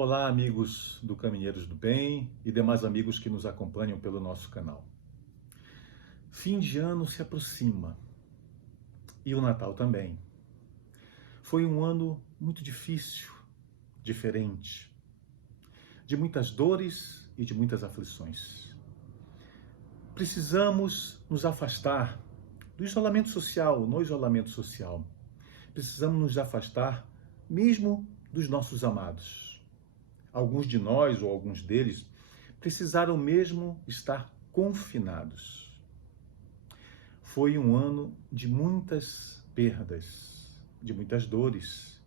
Olá, amigos do Caminheiros do Bem e demais amigos que nos acompanham pelo nosso canal. Fim de ano se aproxima e o Natal também. Foi um ano muito difícil, diferente, de muitas dores e de muitas aflições. Precisamos nos afastar do isolamento social, no isolamento social. Precisamos nos afastar mesmo dos nossos amados. Alguns de nós, ou alguns deles, precisaram mesmo estar confinados. Foi um ano de muitas perdas, de muitas dores,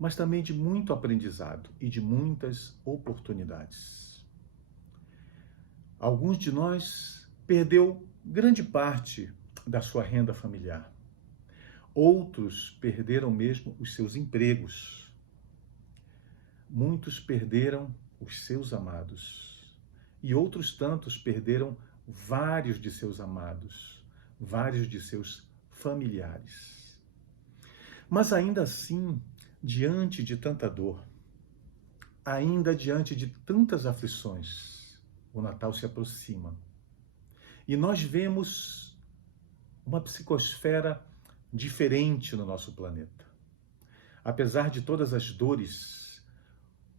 mas também de muito aprendizado e de muitas oportunidades. Alguns de nós perdeu grande parte da sua renda familiar. Outros perderam mesmo os seus empregos. Muitos perderam os seus amados. E outros tantos perderam vários de seus amados, vários de seus familiares. Mas ainda assim, diante de tanta dor, ainda diante de tantas aflições, o Natal se aproxima. E nós vemos uma psicosfera diferente no nosso planeta. Apesar de todas as dores,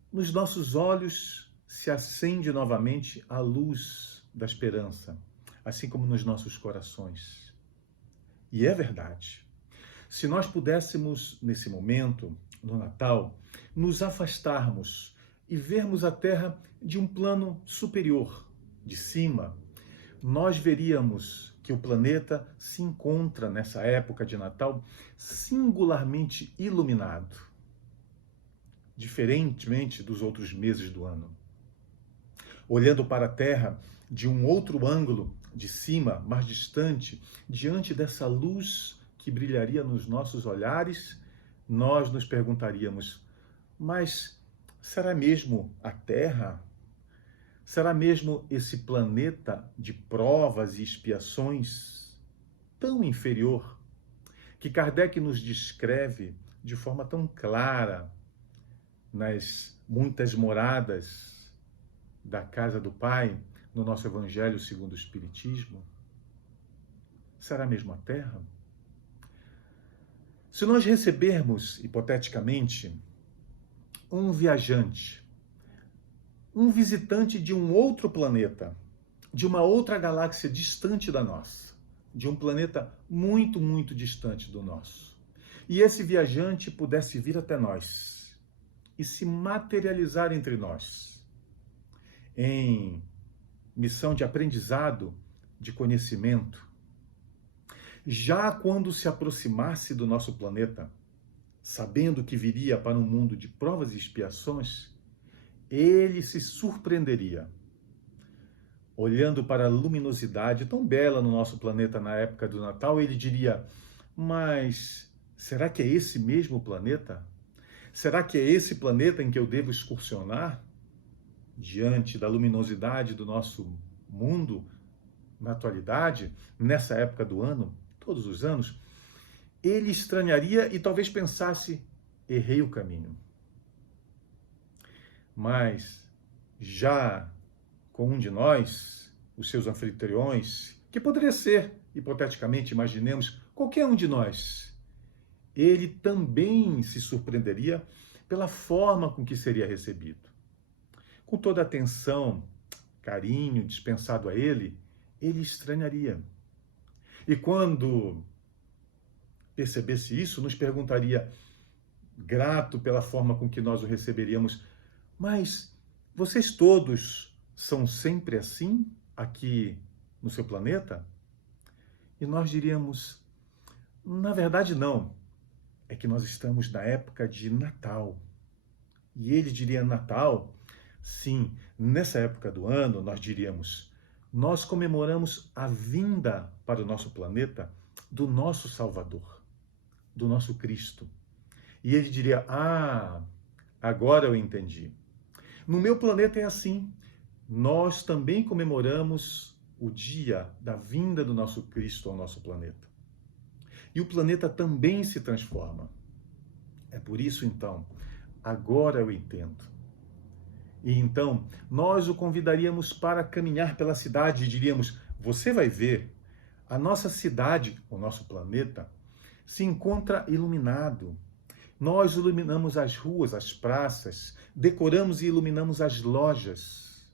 nos nossos olhos se acende novamente a luz da esperança, assim como nos nossos corações. E é verdade. Se nós pudéssemos, nesse momento, no Natal, nos afastarmos e vermos a Terra de um plano superior, de cima, nós veríamos que o planeta se encontra, nessa época de Natal, singularmente iluminado, diferentemente dos outros meses do ano. Olhando para a Terra de um outro ângulo, de cima, mais distante, diante dessa luz que brilharia nos nossos olhares, nós nos perguntaríamos: mas será mesmo a Terra? Será mesmo esse planeta de provas e expiações tão inferior que Kardec nos descreve de forma tão clara nas muitas moradas da casa do Pai, no nosso Evangelho segundo o Espiritismo? Será mesmo a Terra? Se nós recebermos, hipoteticamente, um viajante, um visitante de um outro planeta, de uma outra galáxia distante da nossa, de um planeta muito, muito distante do nosso, e esse viajante pudesse vir até nós e se materializar entre nós, em missão de aprendizado, de conhecimento, já quando se aproximasse do nosso planeta, sabendo que viria para um mundo de provas e expiações, ele se surpreenderia, olhando para a luminosidade tão bela no nosso planeta na época do Natal, ele diria: mas será que é esse mesmo planeta? Será que é esse planeta em que eu devo excursionar? Diante da luminosidade do nosso mundo, na atualidade, nessa época do ano, todos os anos, ele estranharia e talvez pensasse: errei o caminho. Mas já com um de nós, os seus anfitriões, que poderia ser, hipoteticamente, imaginemos, qualquer um de nós, ele também se surpreenderia pela forma com que seria recebido. Com toda a atenção, carinho dispensado a ele, ele estranharia. E quando percebesse isso, nos perguntaria, grato pela forma com que nós o receberíamos: mas vocês todos são sempre assim aqui no seu planeta? E nós diríamos: na verdade não, é que nós estamos na época de Natal. E ele diria: Natal? Sim, nessa época do ano nós diríamos: nós comemoramos a vinda para o nosso planeta do nosso Salvador, do nosso Cristo. E ele diria: ah, agora eu entendi. No meu planeta é assim. Nós também comemoramos o dia da vinda do nosso Cristo ao nosso planeta. E o planeta também se transforma. É por isso, então, agora eu entendo. E então, nós o convidaríamos para caminhar pela cidade e diríamos: você vai ver, a nossa cidade, o nosso planeta, se encontra iluminado. Nós iluminamos as ruas, as praças, decoramos e iluminamos as lojas.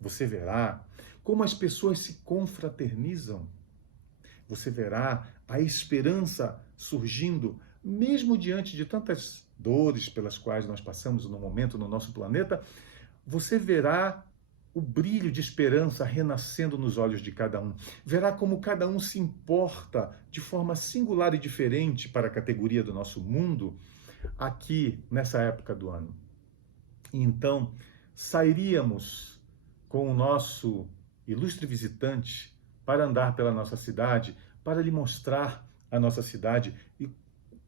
Você verá como as pessoas se confraternizam. Você verá a esperança surgindo, mesmo diante de tantas dores pelas quais nós passamos no momento no nosso planeta. Você verá o brilho de esperança renascendo nos olhos de cada um. Verá como cada um se importa de forma singular e diferente para a categoria do nosso mundo aqui nessa época do ano. E então, sairíamos com o nosso ilustre visitante para andar pela nossa cidade, para lhe mostrar a nossa cidade e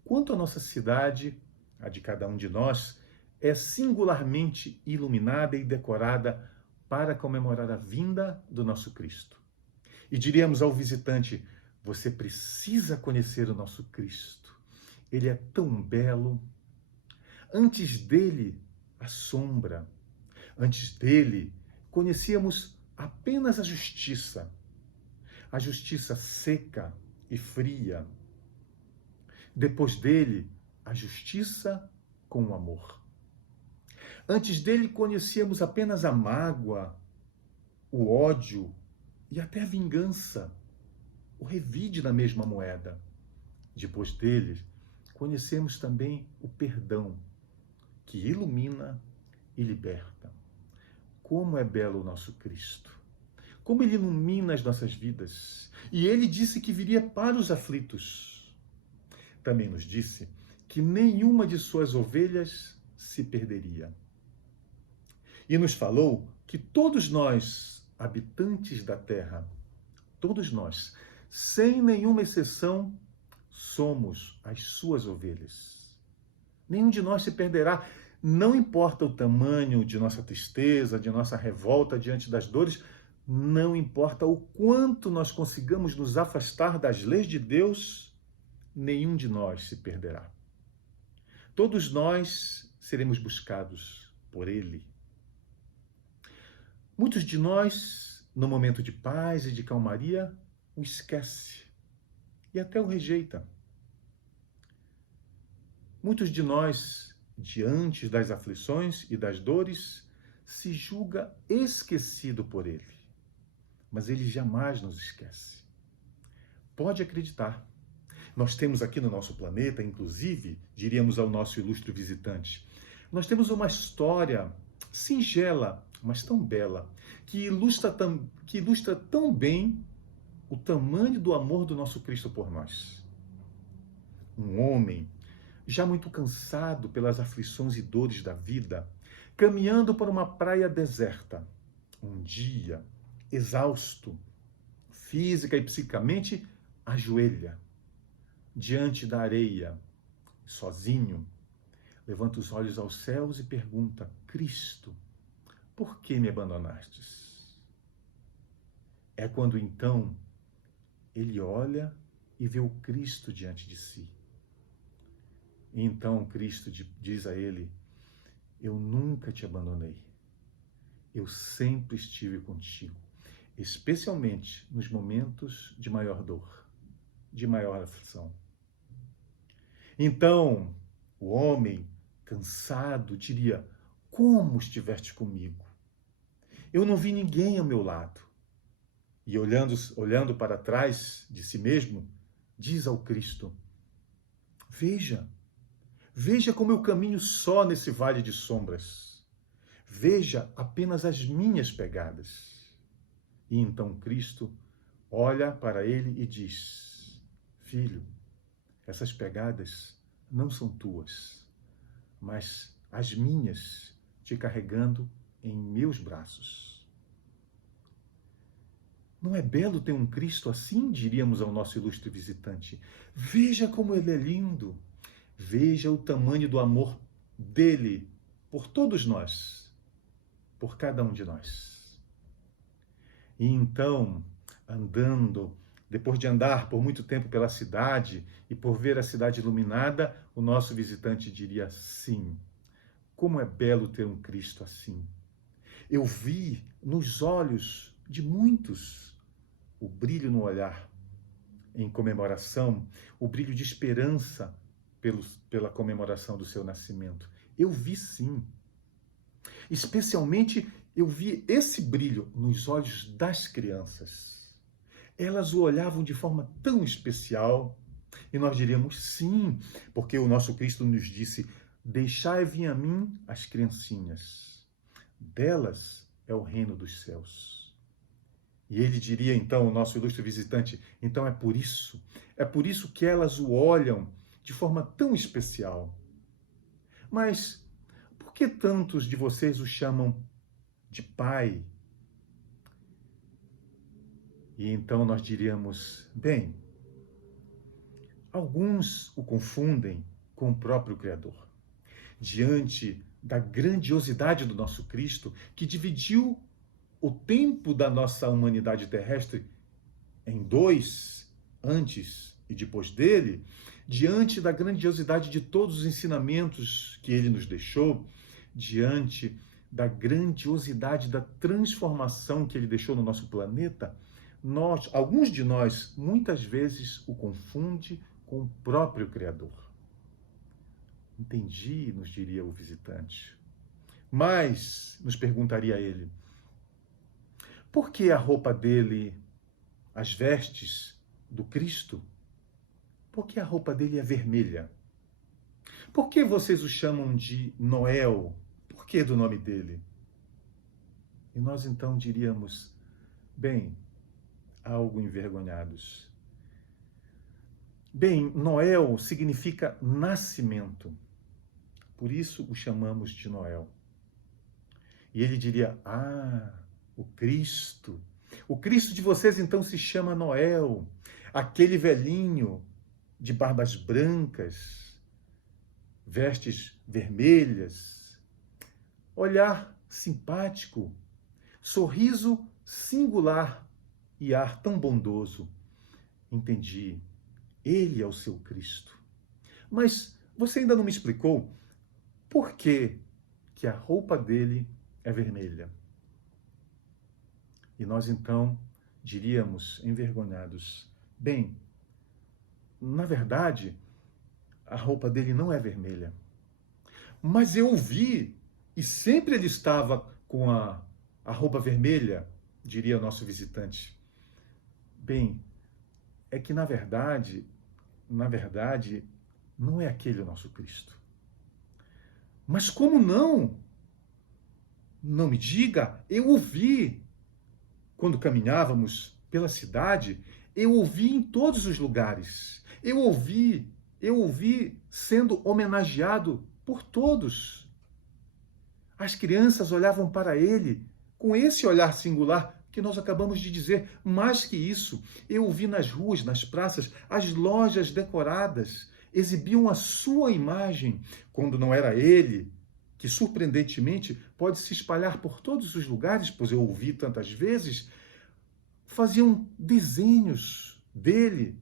quanto a nossa cidade, a de cada um de nós, é singularmente iluminada e decorada para comemorar a vinda do nosso Cristo. E diríamos ao visitante: você precisa conhecer o nosso Cristo. Ele é tão belo. Antes dele, a sombra. Antes dele, conhecíamos apenas a justiça seca e fria. Depois dele, a justiça com o amor. Antes dele, conhecíamos apenas a mágoa, o ódio e até a vingança, o revide da mesma moeda. Depois dele, conhecemos também o perdão, que ilumina e liberta. Como é belo o nosso Cristo! Como ele ilumina as nossas vidas! E ele disse que viria para os aflitos. Também nos disse que nenhuma de suas ovelhas se perderia. E nos falou que todos nós, habitantes da terra, todos nós, sem nenhuma exceção, somos as suas ovelhas. Nenhum de nós se perderá. Não importa o tamanho de nossa tristeza, de nossa revolta diante das dores, não importa o quanto nós consigamos nos afastar das leis de Deus, nenhum de nós se perderá. Todos nós seremos buscados por Ele. Muitos de nós, no momento de paz e de calmaria, o esquece e até o rejeita. Muitos de nós, diante das aflições e das dores, se julga esquecido por Ele. Mas Ele jamais nos esquece. Pode acreditar. Nós temos aqui no nosso planeta, inclusive, diríamos ao nosso ilustre visitante, nós temos uma história singela, mas tão bela, que ilustra tão bem o tamanho do amor do nosso Cristo por nós. Um homem, já muito cansado pelas aflições e dores da vida, caminhando por uma praia deserta, um dia, exausto, física e psicamente, ajoelha diante da areia, sozinho, levanta os olhos aos céus e pergunta: Cristo, por que me abandonastes? É quando então ele olha e vê o Cristo diante de si. E então Cristo diz a ele: eu nunca te abandonei. Eu sempre estive contigo, especialmente nos momentos de maior dor, de maior aflição. Então, o homem, cansado, diria: como estiveste comigo? Eu não vi ninguém ao meu lado. E olhando para trás de si mesmo, diz ao Cristo: veja como eu caminho só nesse vale de sombras. Veja apenas as minhas pegadas. E então Cristo olha para ele e diz: filho, essas pegadas não são tuas, mas as minhas te carregando em meus braços. Não é belo ter um Cristo assim, diríamos ao nosso ilustre visitante? Veja como ele é lindo. Veja o tamanho do amor dele por todos nós, por cada um de nós. E então, depois de andar por muito tempo pela cidade e por ver a cidade iluminada, o nosso visitante diria: sim, como é belo ter um Cristo assim. Eu vi nos olhos de muitos o brilho no olhar em comemoração, o brilho de esperança pela comemoração do seu nascimento. Eu vi sim. Especialmente eu vi esse brilho nos olhos das crianças. Elas o olhavam de forma tão especial e nós diríamos sim, porque o nosso Cristo nos disse: deixai vir a mim as criancinhas, delas é o reino dos céus. E ele diria então, o nosso ilustre visitante, então é por isso que elas o olham de forma tão especial. Mas por que tantos de vocês o chamam de pai? E então nós diríamos, bem, alguns o confundem com o próprio Criador. Diante da grandiosidade do nosso Cristo, que dividiu o tempo da nossa humanidade terrestre em dois, antes e depois dele, diante da grandiosidade de todos os ensinamentos que ele nos deixou, diante da grandiosidade da transformação que ele deixou no nosso planeta, alguns de nós, muitas vezes o confunde com o próprio Criador. Entendi, nos diria o visitante. Mas, nos perguntaria ele, por que a roupa dele, as vestes do Cristo, por que a roupa dele é vermelha? Por que vocês o chamam de Noel? Por que do nome dele? E nós então diríamos, bem, algo envergonhados. Bem, Noel significa nascimento. Por isso o chamamos de Noel. E ele diria, o Cristo. O Cristo de vocês então se chama Noel, aquele velhinho de barbas brancas, vestes vermelhas, olhar simpático, sorriso singular e ar tão bondoso. Entendi, ele é o seu Cristo. Mas você ainda não me explicou por que a roupa dele é vermelha. E nós então diríamos, envergonhados, bem, na verdade, a roupa dele não é vermelha. Mas eu o vi, e sempre ele estava com a roupa vermelha, diria o nosso visitante. Bem, é que na verdade, não é aquele o nosso Cristo. Mas como não? Não me diga, eu o vi. Quando caminhávamos pela cidade, eu o vi em todos os lugares. Eu o vi sendo homenageado por todos. As crianças olhavam para ele com esse olhar singular que nós acabamos de dizer. Mais que isso, eu o vi nas ruas, nas praças, as lojas decoradas exibiam a sua imagem, quando não era ele, que surpreendentemente pode se espalhar por todos os lugares, pois eu o vi tantas vezes, faziam desenhos dele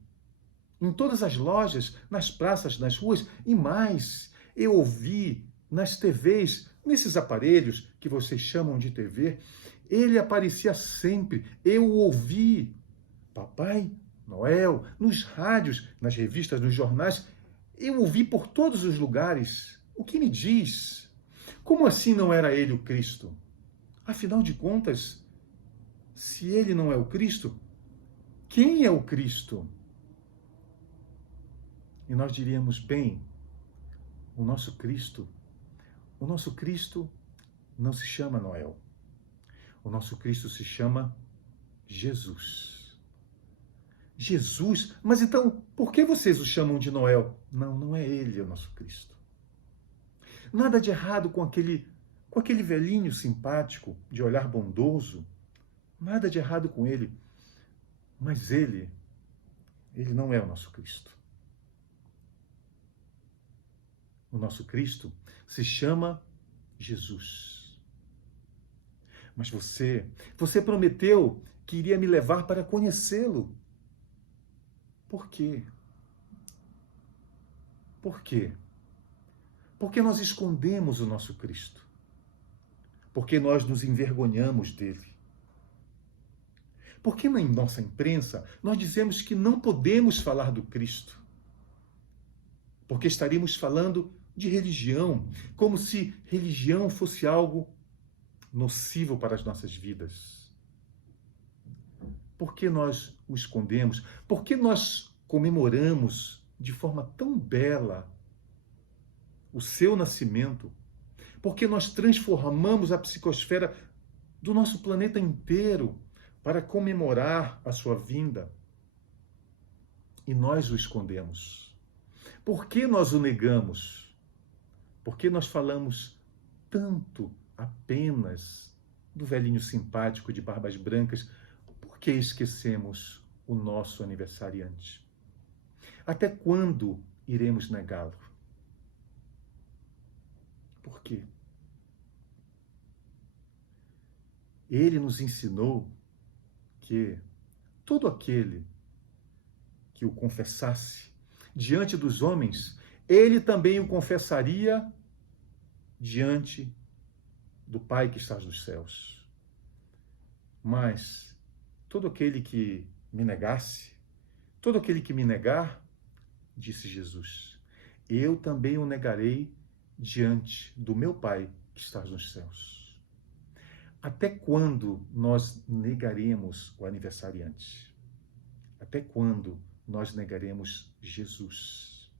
em todas as lojas, nas praças, nas ruas e mais. Eu o vi nas TVs, nesses aparelhos que vocês chamam de TV, ele aparecia sempre. Eu o ouvi, Papai Noel, nos rádios, nas revistas, nos jornais. Eu o vi por todos os lugares. O que me diz? Como assim não era ele o Cristo? Afinal de contas, se ele não é o Cristo, quem é o Cristo? E nós diríamos, bem, o nosso Cristo não se chama Noel. O nosso Cristo se chama Jesus. Jesus? Mas então, por que vocês o chamam de Noel? Não, não é ele o nosso Cristo. Nada de errado com aquele velhinho simpático, de olhar bondoso. Nada de errado com ele. Mas ele não é o nosso Cristo. O nosso Cristo se chama Jesus. Mas você prometeu que iria me levar para conhecê-lo. Por quê? Por quê? Porque nós escondemos o nosso Cristo. porque nós nos envergonhamos dele. Porque na nossa imprensa nós dizemos que não podemos falar do Cristo, porque estaríamos falando de religião, como se religião fosse algo nocivo para as nossas vidas. Por que nós o escondemos? Por que nós comemoramos de forma tão bela o seu nascimento? Por que nós transformamos a psicosfera do nosso planeta inteiro para comemorar a sua vinda? E nós o escondemos. Por que nós o negamos? Por que nós falamos tanto apenas do velhinho simpático de barbas brancas? Por que esquecemos o nosso aniversariante? Até quando iremos negá-lo? Por quê? Ele nos ensinou que todo aquele que o confessasse diante dos homens, ele também o confessaria diante do Pai que está nos céus. Mas todo aquele que me negasse, todo aquele que me negar, disse Jesus, eu também o negarei diante do meu Pai que está nos céus. Até quando nós negaremos o aniversariante? Até quando nós negaremos Jesus?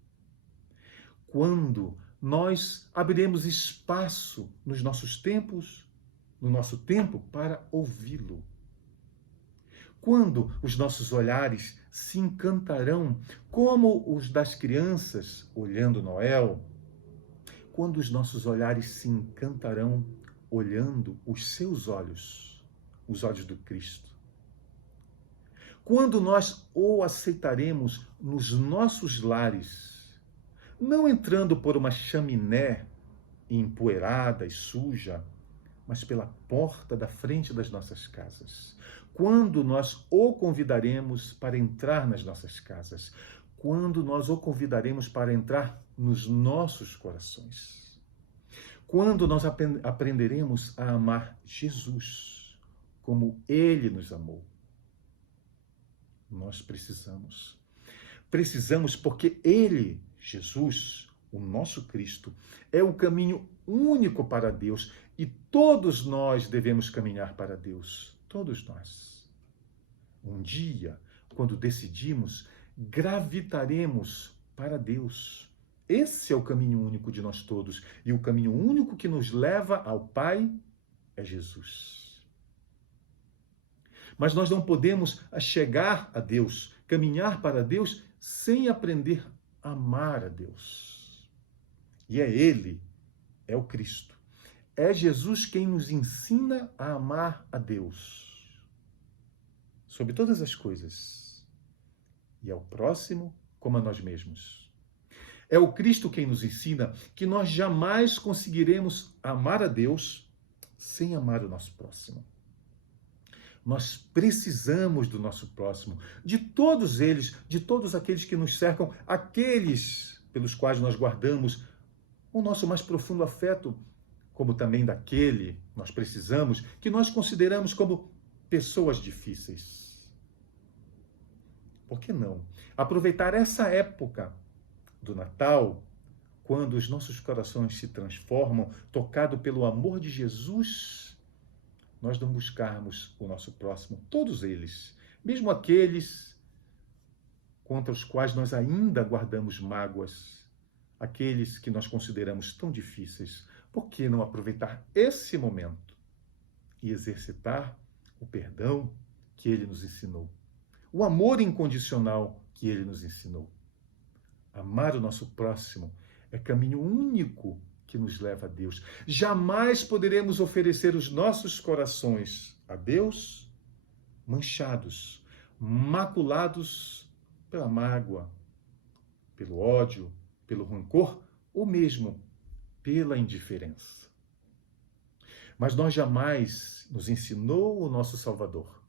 Quando nós abriremos espaço nos nossos tempos, no nosso tempo, para ouvi-lo? Quando os nossos olhares se encantarão como os das crianças olhando Noel? Quando os nossos olhares se encantarão olhando os seus olhos, os olhos do Cristo? Quando nós o aceitaremos nos nossos lares, não entrando por uma chaminé empoeirada e suja, mas pela porta da frente das nossas casas. Quando nós o convidaremos para entrar nas nossas casas. Quando nós o convidaremos para entrar nos nossos corações. Quando nós aprenderemos a amar Jesus como ele nos amou. Nós precisamos. Precisamos porque ele, Jesus, o nosso Cristo, é o caminho único para Deus e todos nós devemos caminhar para Deus. Todos nós. Um dia, quando decidimos, gravitaremos para Deus. Esse é o caminho único de nós todos. E o caminho único que nos leva ao Pai é Jesus. Mas nós não podemos chegar a Deus, caminhar para Deus, sem aprender a amar a Deus. E é Ele, é o Cristo. É Jesus quem nos ensina a amar a Deus. Sobre todas as coisas. E ao próximo como a nós mesmos. É o Cristo quem nos ensina que nós jamais conseguiremos amar a Deus sem amar o nosso próximo. Nós precisamos do nosso próximo, de todos eles, de todos aqueles que nos cercam, aqueles pelos quais nós guardamos o nosso mais profundo afeto, como também daquele nós precisamos, que nós consideramos como pessoas difíceis. Por que não aproveitar essa época do Natal, quando os nossos corações se transformam, tocado pelo amor de Jesus, nós não buscarmos o nosso próximo, todos eles, mesmo aqueles contra os quais nós ainda guardamos mágoas, aqueles que nós consideramos tão difíceis. Por que não aproveitar esse momento e exercitar o perdão que ele nos ensinou, o amor incondicional que ele nos ensinou? Amar o nosso próximo é caminho único que nos leva a Deus. Jamais poderemos oferecer os nossos corações a Deus manchados, maculados pela mágoa, pelo ódio, pelo rancor ou mesmo pela indiferença. Mas nós jamais, nos ensinou o nosso Salvador,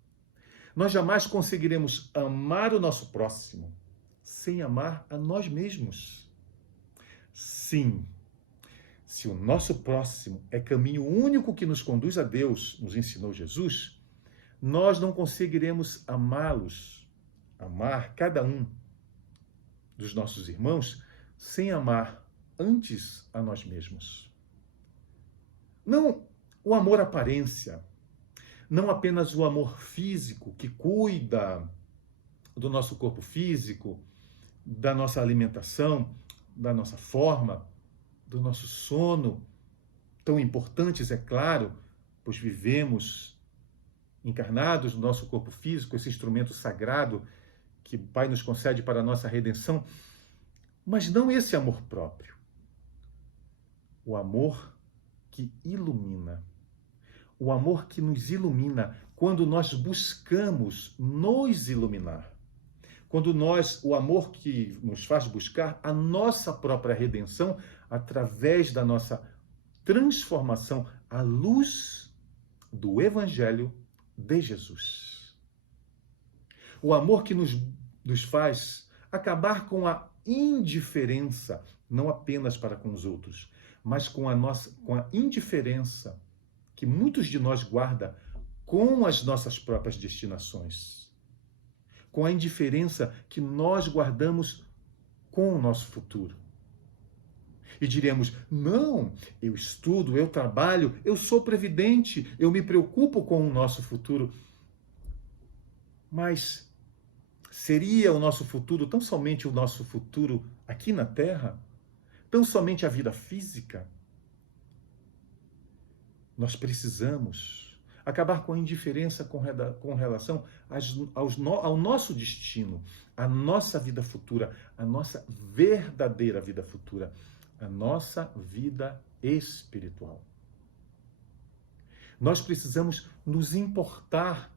nós jamais conseguiremos amar o nosso próximo sem amar a nós mesmos. Sim, se o nosso próximo é caminho único que nos conduz a Deus, nos ensinou Jesus, nós não conseguiremos amá-los, amar cada um dos nossos irmãos, sem amar antes a nós mesmos. Não o amor aparência, não apenas o amor físico que cuida do nosso corpo físico, da nossa alimentação, da nossa forma, do nosso sono, tão importantes, é claro, pois vivemos encarnados no nosso corpo físico, esse instrumento sagrado que o Pai nos concede para a nossa redenção, mas não esse amor próprio. O amor que ilumina. O amor que nos ilumina quando nós buscamos nos iluminar. O amor que nos faz buscar a nossa própria redenção através da nossa transformação à luz do Evangelho de Jesus. O amor que nos faz acabar com a indiferença, não apenas para com os outros, mas com a indiferença que muitos de nós guarda com as nossas próprias destinações. Com a indiferença que nós guardamos com o nosso futuro. E diremos, não, eu estudo, eu trabalho, eu sou previdente, eu me preocupo com o nosso futuro. Mas seria o nosso futuro tão somente o nosso futuro aqui na Terra? Tão somente a vida física? Nós precisamos acabar com a indiferença com relação ao nosso destino, à nossa vida futura, à nossa verdadeira vida futura, a nossa vida espiritual. Nós precisamos nos importar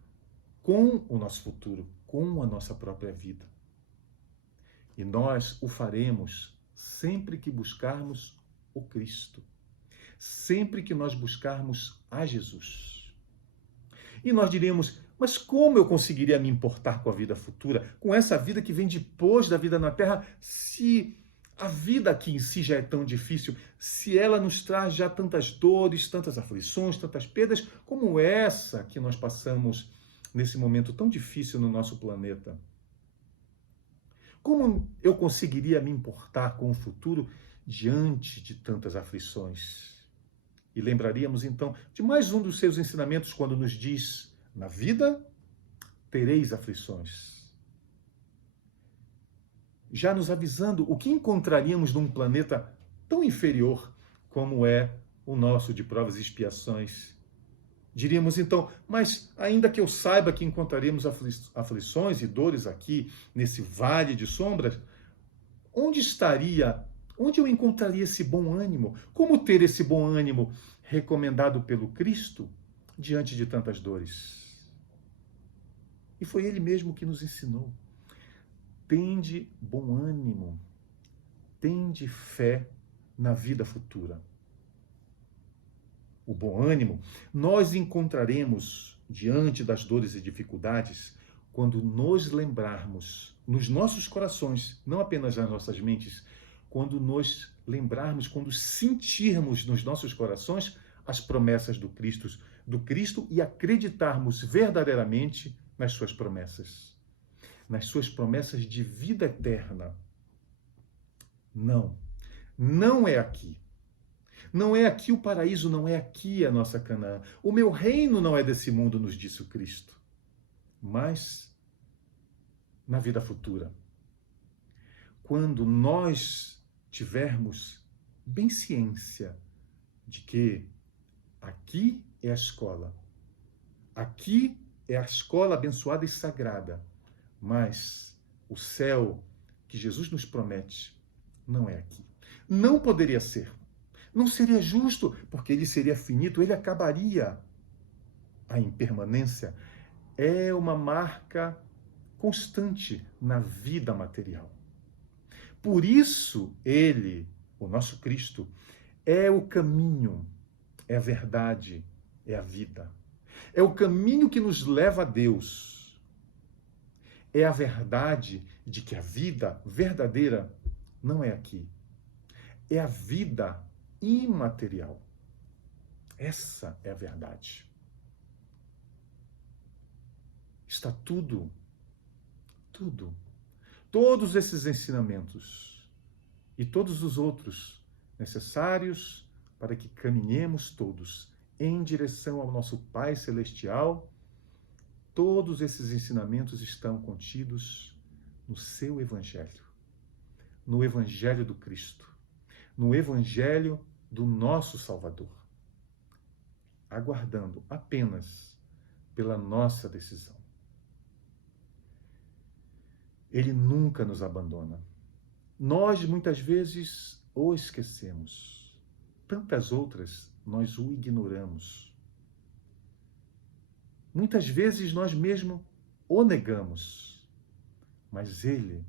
com o nosso futuro, com a nossa própria vida. E nós o faremos sempre que buscarmos o Cristo, sempre que nós buscarmos a Jesus. E nós diremos, mas como eu conseguiria me importar com a vida futura, com essa vida que vem depois da vida na Terra, se a vida aqui em si já é tão difícil, se ela nos traz já tantas dores, tantas aflições, tantas perdas, como essa que nós passamos nesse momento tão difícil no nosso planeta? Como eu conseguiria me importar com o futuro diante de tantas aflições? E lembraríamos, então, de mais um dos seus ensinamentos quando nos diz, na vida tereis aflições. Já nos avisando o que encontraríamos num planeta tão inferior como é o nosso de provas e expiações. Diríamos, então, mas ainda que eu saiba que encontraremos aflições e dores aqui, nesse vale de sombras, onde eu encontraria esse bom ânimo? Como ter esse bom ânimo recomendado pelo Cristo diante de tantas dores? E foi Ele mesmo que nos ensinou. Tende bom ânimo, tende fé na vida futura. O bom ânimo nós encontraremos diante das dores e dificuldades quando nos lembrarmos nos nossos corações, não apenas nas nossas mentes, quando nos lembrarmos, quando sentirmos nos nossos corações as promessas do Cristo e acreditarmos verdadeiramente nas suas promessas de vida eterna. Não é aqui. Não é aqui o paraíso, não é aqui a nossa Canaã. O meu reino não é desse mundo, nos disse o Cristo, mas na vida futura. Quando nós tivermos bem ciência de que aqui é a escola abençoada e sagrada, mas o céu que Jesus nos promete não é aqui. Não poderia ser. Não seria justo, porque ele seria finito, ele acabaria. A impermanência é uma marca constante na vida material. Por isso, ele, o nosso Cristo, é o caminho, é a verdade, é a vida. É o caminho que nos leva a Deus. É a verdade de que a vida verdadeira não é aqui. É a vida imaterial. Essa é a verdade. Está tudo, todos esses ensinamentos e todos os outros necessários para que caminhemos todos em direção ao nosso Pai Celestial, todos esses ensinamentos estão contidos no seu Evangelho, no Evangelho do Cristo, no Evangelho do nosso Salvador, aguardando apenas pela nossa decisão. Ele nunca nos abandona. Nós, muitas vezes, o esquecemos. Tantas outras, nós o ignoramos. Muitas vezes, nós mesmos o negamos. Mas Ele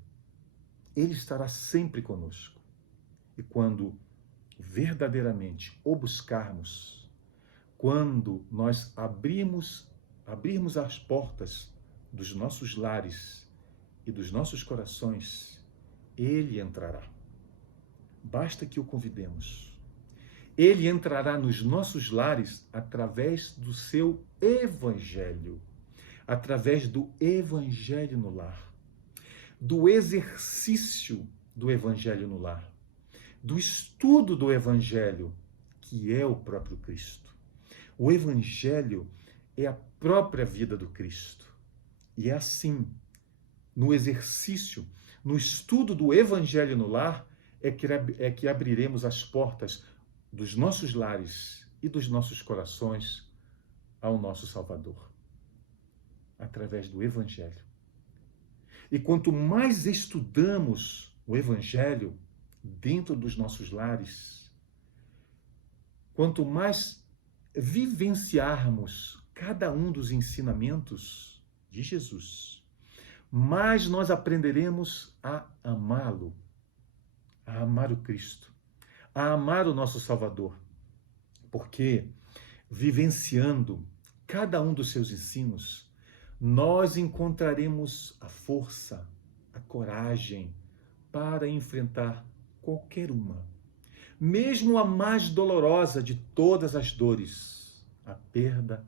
estará sempre conosco. E quando verdadeiramente o buscarmos, quando nós abrirmos as portas dos nossos lares e dos nossos corações, Ele entrará. Basta que o convidemos. Ele entrará nos nossos lares através do seu Evangelho, através do Evangelho no lar, do exercício do Evangelho no lar, do estudo do Evangelho, que é o próprio Cristo. O Evangelho é a própria vida do Cristo. E é assim, no exercício, no estudo do Evangelho no lar, é que abriremos as portas dos nossos lares e dos nossos corações ao nosso Salvador, através do Evangelho. E quanto mais estudamos o Evangelho dentro dos nossos lares, quanto mais vivenciarmos cada um dos ensinamentos de Jesus, mais nós aprenderemos a amá-lo, a amar o Cristo, a amar o nosso Salvador. Porque, vivenciando cada um dos seus ensinos, nós encontraremos a força, a coragem para enfrentar qualquer uma, mesmo a mais dolorosa de todas as dores, a perda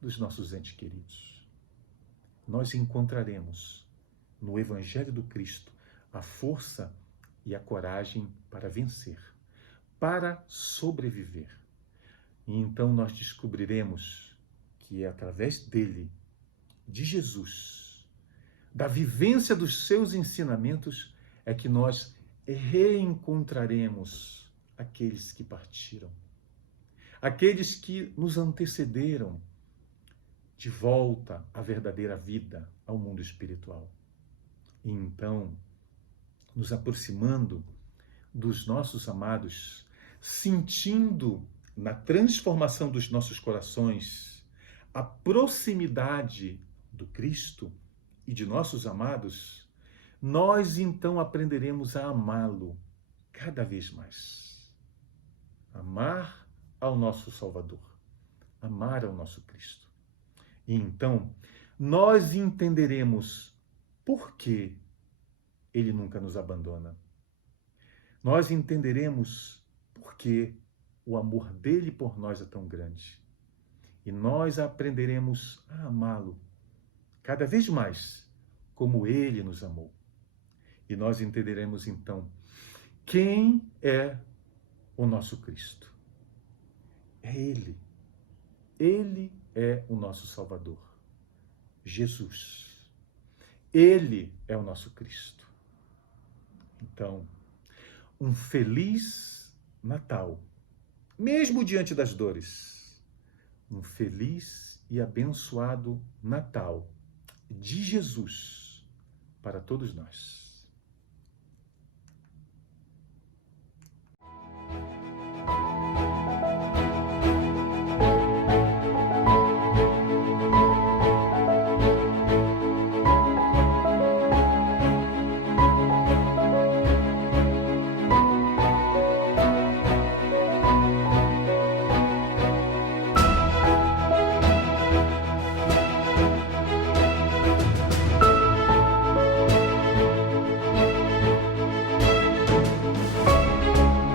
dos nossos entes queridos. Nós encontraremos no Evangelho do Cristo a força e a coragem para vencer, para sobreviver. E então nós descobriremos que é através dele, de Jesus, da vivência dos seus ensinamentos, é que nós reencontraremos aqueles que partiram, aqueles que nos antecederam de volta à verdadeira vida, ao mundo espiritual. E então, nos aproximando dos nossos amados, sentindo na transformação dos nossos corações a proximidade do Cristo e de nossos amados, nós então aprenderemos a amá-lo cada vez mais. Amar ao nosso Salvador, amar ao nosso Cristo. E então, nós entenderemos por que Ele nunca nos abandona. Nós entenderemos por que o amor dele por nós é tão grande. E nós aprenderemos a amá-lo cada vez mais como ele nos amou. E nós entenderemos então quem é o nosso Cristo. É Ele. Ele é o nosso Salvador. Jesus. Ele é o nosso Cristo. Então, um feliz Natal, mesmo diante das dores. Um feliz e abençoado Natal de Jesus para todos nós.